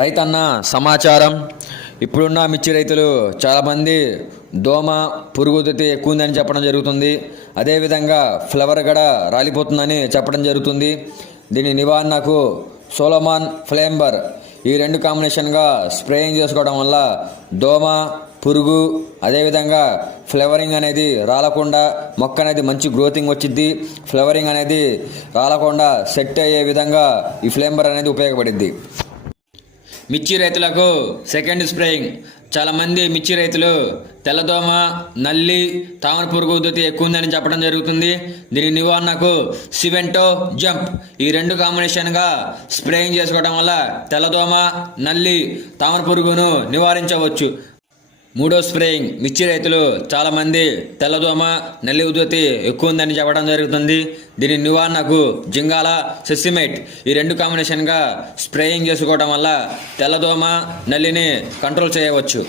రైతన్న సమాచారం. ఇప్పుడున్న మిర్చి రైతులు చాలామంది దోమ పురుగు ఉధృతి ఎక్కువ ఉందని చెప్పడం జరుగుతుంది. అదేవిధంగా ఫ్లవర్ గడ రాలిపోతుందని చెప్పడం జరుగుతుంది. దీని నివారణకు సోలోమాన్ ఫ్లేంబర్ ఈ రెండు కాంబినేషన్గా స్ప్రేయింగ్ చేసుకోవడం వల్ల దోమ పురుగు అదేవిధంగా ఫ్లవరింగ్ అనేది రాలకుండా మొక్క అనేది మంచి గ్రోతింగ్ వచ్చిద్ది. ఫ్లవరింగ్ అనేది రాలకుండా సెట్ అయ్యే విధంగా ఈ ఫ్లేంబర్ అనేది ఉపయోగపడిద్ది. మిర్చి రైతులకు సెకండ్ స్ప్రేయింగ్. చాలామంది మిర్చి రైతులు తెల్లదోమ నల్లి తామర పురుగు ఉధృతి ఎక్కువ ఉందని చెప్పడం జరుగుతుంది. దీని నివారణకు సివెంటో జంప్ ఈ రెండు కాంబినేషన్గా స్ప్రేయింగ్ చేసుకోవడం వల్ల తెల్లదోమ నల్లి తామర పురుగును నివారించవచ్చు. మూడో స్ప్రేయింగ్. మిర్చి రైతులు చాలామంది తెల్లదోమ నల్లి ఉధృతి ఎక్కువ ఉందని చెప్పడం జరుగుతుంది. దీని నివారణకు జింగాల సెసిమేట్ ఈ రెండు కాంబినేషన్గా స్ప్రేయింగ్ చేసుకోవడం వల్ల తెల్లదోమ నల్లిని కంట్రోల్ చేయవచ్చు.